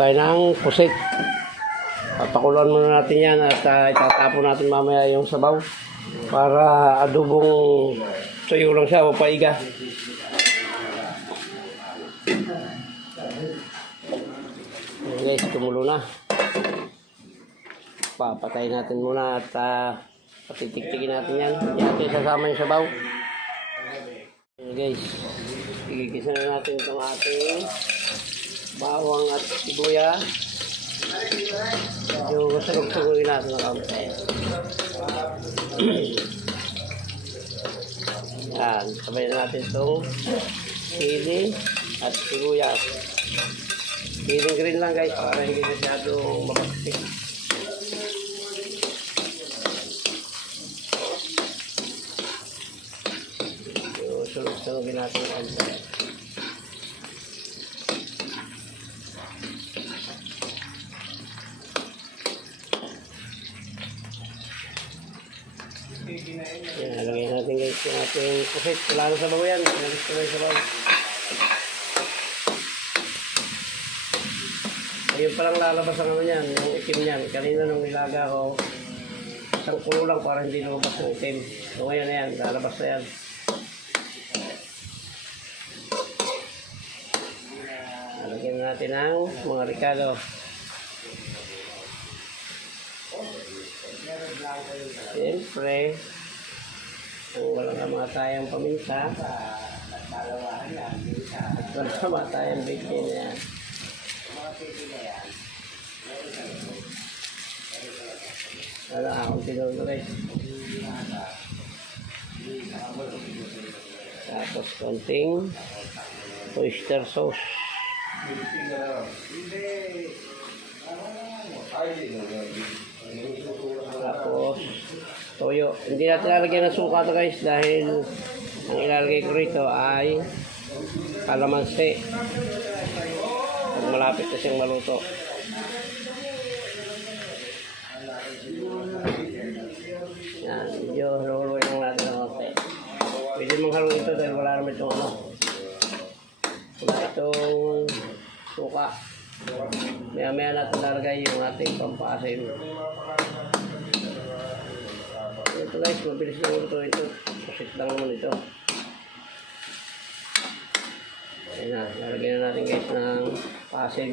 tayo ng pusit. Papakuloan muna natin yan at itatapon natin mamaya yung sabaw para adobong tuyo lang siya o paiga. Guys, tumulo na. Papatayin natin muna at patitiktikin natin yan. Yan ito sasama yung sabaw. Guys, igigisa na natin itong ating bawang at sibuyas. Medyo masulog-sugurin natin ng kaunti. Yan, sabayan natin itong sili at sibuyas. Siling green lang guys, para hindi masyadong mabagsik. So, sulog-sulogin natin ang kaunti. Yan, lagyan natin guys yung ating pusit. Wala na sabaw yan. Nalis ko na yung sabaw. Ayun palang lalabas ang ano yan, yung itim yan. Kanina nung nilaga ko, isang kulo lang para hindi lumabas ng itim. So ngayon na yan, lalabas na yan. Lagyan natin ang mga ricado. Siyempre, kung walang kamatayang paminta at walang kamatayang bigyan yan. Wala akong tinuro guys. Tapos konting oyster sauce. Tapos toyo. Hindi natin lalagyan ng suka to guys dahil ang ilalagay ko rito ay kalamansi. Pag malapit na siyang maluto. Yan, medyo haluin lang natin ng konti. Pwede mong haluin ito dahil wala naman itong ano. Wala itong suka. Maya-maya natin lalagay yung ating pampasim. Ito guys, mabilis lang ito. Pusit lang naman ito. Ayan na, lalagyan na natin guys ng pasim.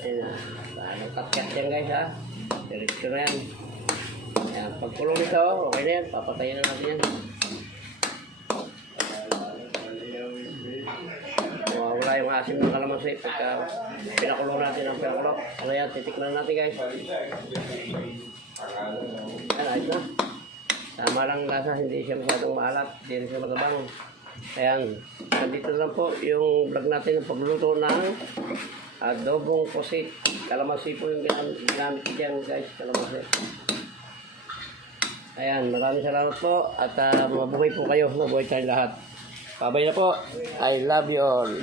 Ayan na, anong kat-kat yan guys ha. Diretso na yan. Ayan, pagkulong ito, okay na yan. Papatayin na natin yan. Wala yung asim ng kalamansi. Pagka pinakulong natin ang pinakulong. Ano yan, titikman natin guys. Ayan, ayos na. Tama lang lasa, hindi siya masyadong maalat. Hindi rin siya matabang. Ayan, nandito lang po yung vlog natin ng pagluluto ng adobong pusit. Kalamansi po yung ginamit dyan guys, kalamansi. Ayan, maraming salamat po at mabuhay po kayo, mabuhay tayong lahat. Babay na po, I love you all.